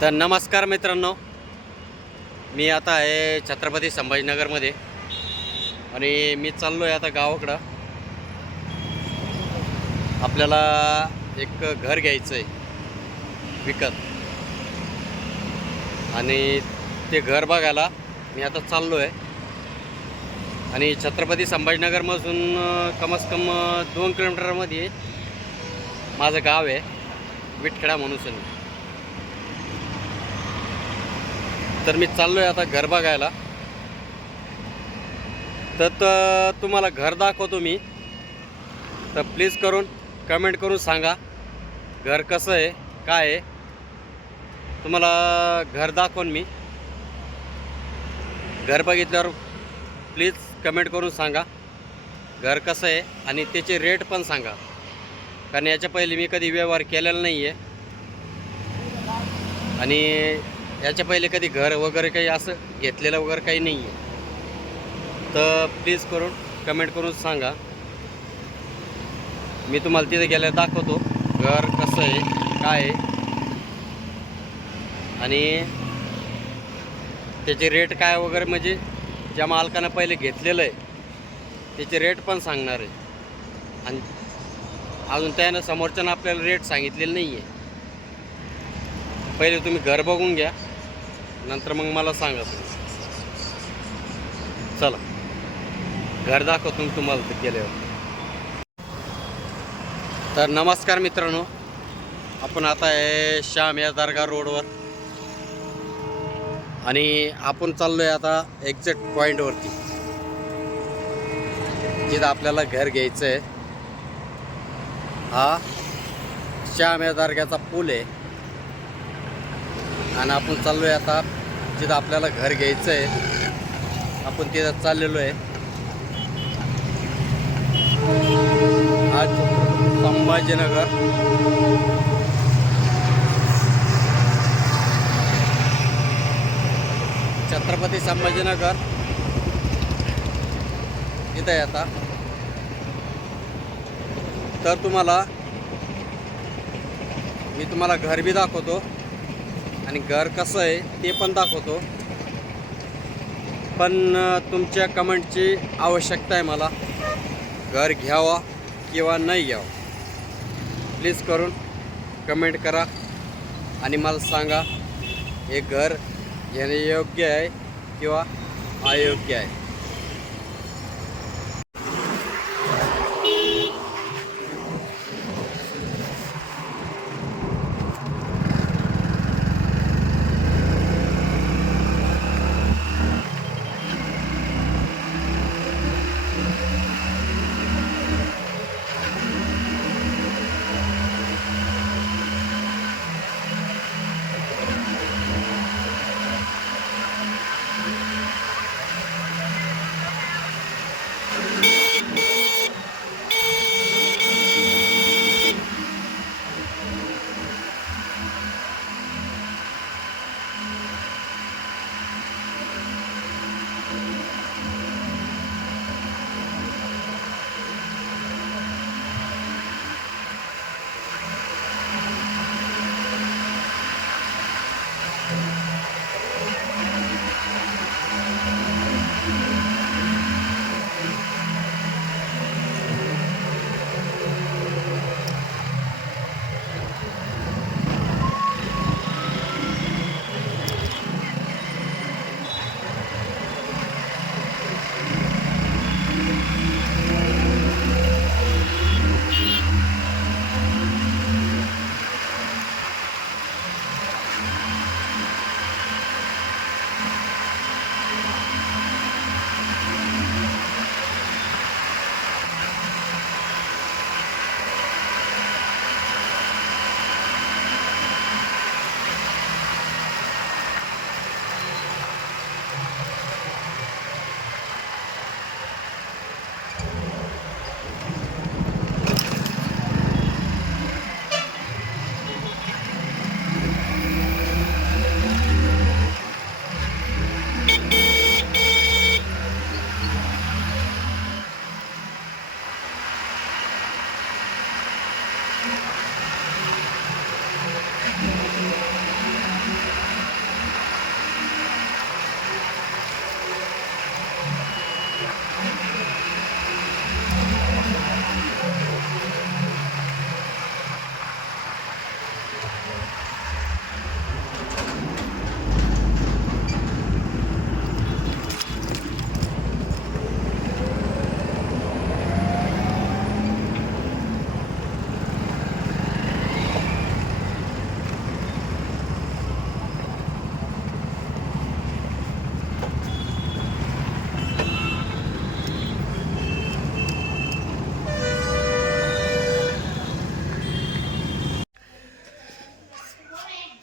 तर नमस्कार मित्रांनो, मी आता आहे छत्रपती संभाजीनगरमध्ये आणि मी चाललो आहे आता गावाकडं. आपल्याला एक घर घ्यायचं आहे विकत आणि ते घर बघायला मी आता चाललो आहे. आणि छत्रपती संभाजीनगरमधून कमीत कमी 2 किलोमीटरमध्ये माझं गाव आहे, विटखेडा म्हणून. तर मी चाललो आहे आता घर बघायला. तर तुम्हाला घर दाखवतो मी. तर प्लीज करून कमेंट करून सांगा घर कसं आहे, काय आहे. तुम्हाला घर दाखवून मी घर बघितल्यावर प्लीज कमेंट करून सांगा घर कसं आहे आणि त्याचे रेट पण सांगा, कारण याच्या पहिले मी कधी व्यवहार केलेला नाही आहे आणि याच्या पहिले कधी घर वगैरे काही असं घेतलेलं वगैरे काही नाही आहे. तर प्लीज करून कमेंट करून सांगा. मी तुम्हाला तिथे गेल्यावर दाखवतो घर कसं आहे, काय आहे आणि त्याचे रेट काय वगैरे, म्हणजे ज्या मालकानं पहिले घेतलेलं आहे त्याचे रेट पण सांगणार आहे. आणि अजून त्यानं समोरच्यानं आपल्याला रेट सांगितलेलं नाही आहे. पहिले तुम्ही घर बघून घ्या, नंतर मग मला सांगा तुम्ही. चला घर दाखवतो तुम्हाला ते गेल्यावर. तर नमस्कार मित्रांनो, आपण आता आहे श्याम या दर्गा रोडवर आणि आपण चाललो आहे आता एक्झॅक्ट पॉईंटवरती जिथं आपल्याला घर घ्यायचं आहे. हा श्याम या दर्ग्याचा पूल आहे आणि आपण चाललो आहे आता जिथं आपल्याला घर घ्यायचं आहे. आपण तिथं चाललेलो आहे. आज संभाजीनगर छत्रपती संभाजीनगर इथं आहे आता. तर मी तुम्हाला घर बी दाखवतो आणि घर कसं आहे ते पण दाखवतो. पण तुमच्या कमेंटची आवश्यकता आहे मला, घर घ्यावा किंवा नाही घ्यावं. प्लीज करून कमेंट करा आणि मला सांगा हे घर घेणे योग्य आहे किंवा अयोग्य आहे.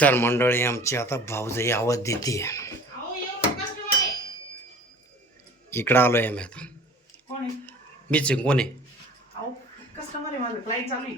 तर मंडळी आमची आता भाऊजाई आवाज देते. इकडं आलोय आम्ही आता. कोण आहे? मीच आहे. कोण आहे? अहो कस्टमर आहे माझं, क्लायंट चालू आहे.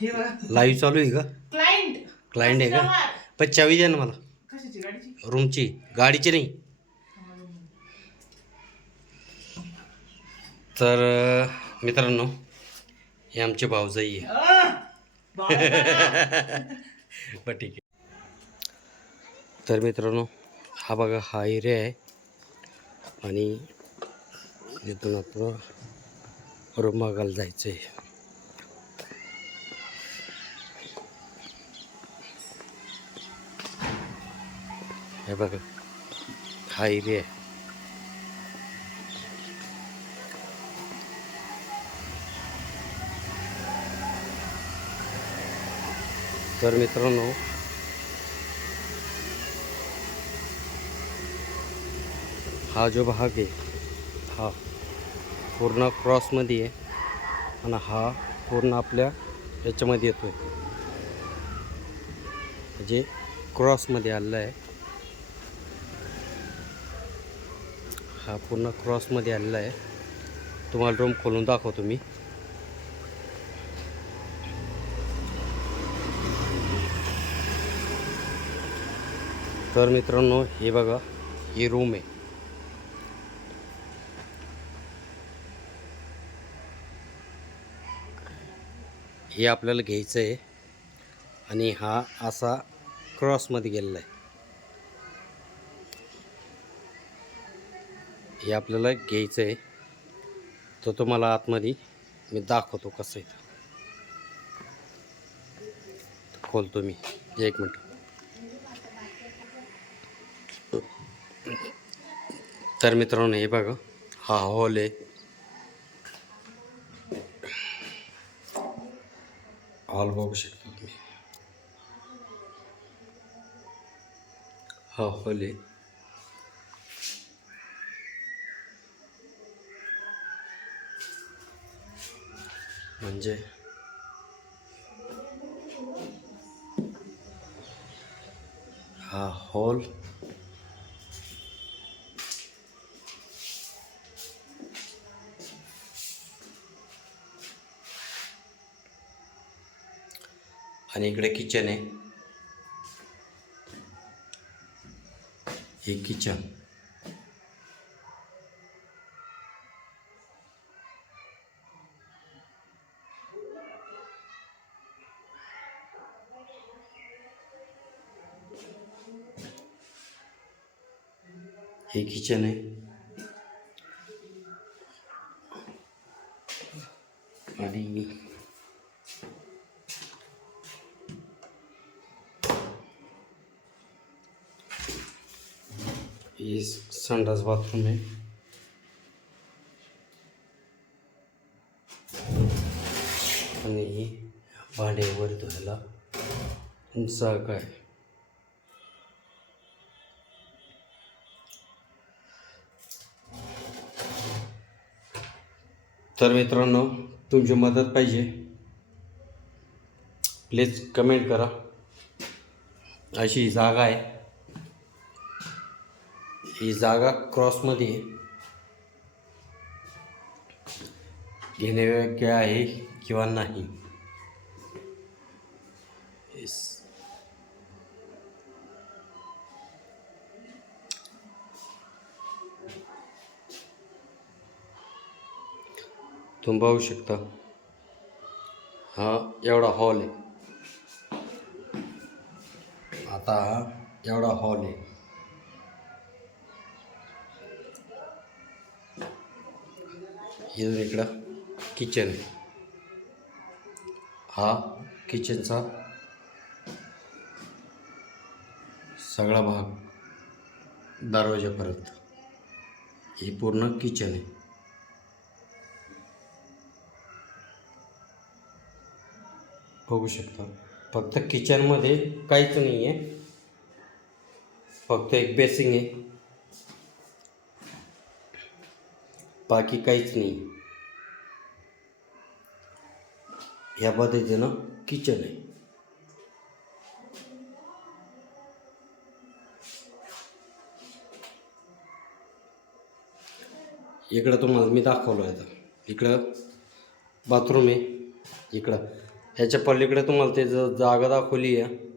हे बघा, लाईव्ह चालू आहे का? क्लायंट. क्लायंट आहे का? पण चावी द्या ना मला. कशाची? गाडीची? रूमची, गाडीची नाही. तर मित्रांनो, हे आमचे भाऊजाई आहे. बरं ठीक आहे. तर मित्रांनो, हा बघा हा एरिया आहे आणि इथून आपण रूम बघायला जायचं आहे. हे बघा हा एरिया आहे. तर मित्रांनो, हा जो भाग आहे हा पूर्ण क्रॉसमध्ये आहे आणि हा पूर्ण आपल्या याच्यामध्ये येतो आहे, म्हणजे क्रॉसमध्ये आलेला आहे. हा पूर्ण क्रॉसमध्ये आलेला आहे. तुम्हाला रूम खोलून दाखवतो मी. तर मित्रांनो, हे बघा ही रूम आहे. हे आपल्याला घ्यायचं आहे आणि हा असा क्रॉसमध्ये गेलेला आहे. हे आपल्याला घ्यायचं आहे. तो तुम्हाला आतमध्ये मी दाखवतो कसं आहे. खोलतो मी, एक मिनट. तर मित्रांनो, हे बघा हा हॉल आहे. हॉल बघू शकता तुम्ही. हा हॉल आहे. म्हणजे हा हॉल आणि इकडे किचन आहे. हे किचन. हे किचन आहे आणि हे संडास बाथरूम आहे. आणि ही भांडे वर धुवायला जागा आहे. तर मित्रांनो, तुमची मदत पाहिजे, प्लीज कमेंट करा. अशी ही जागा आहे. ही जागा क्रॉसमध्ये आहे. घेण्यायोग्य आहे किंवा नाही. तुम्ही पाहू शकता हा एवढा हॉल आहे. आता हा एवढा हॉल आहे. इथून इकडं किचन आहे. हा किचनचा सगळा भाग दरवाजापर्यंत हे पूर्ण किचन आहे. बघू शकता. फक्त किचनमध्ये काहीच नाही आहे. फक्त एक बेसिंग आहे, बाकी काहीच नाही. या पद्धतीनं किचन आहे. इकडं तुम्हाला मी दाखवलं आहे आता. इकडं बाथरूम आहे. इकडं ह्याच्या पलीकडे तुम्हाला ते जागा दाखवली आहे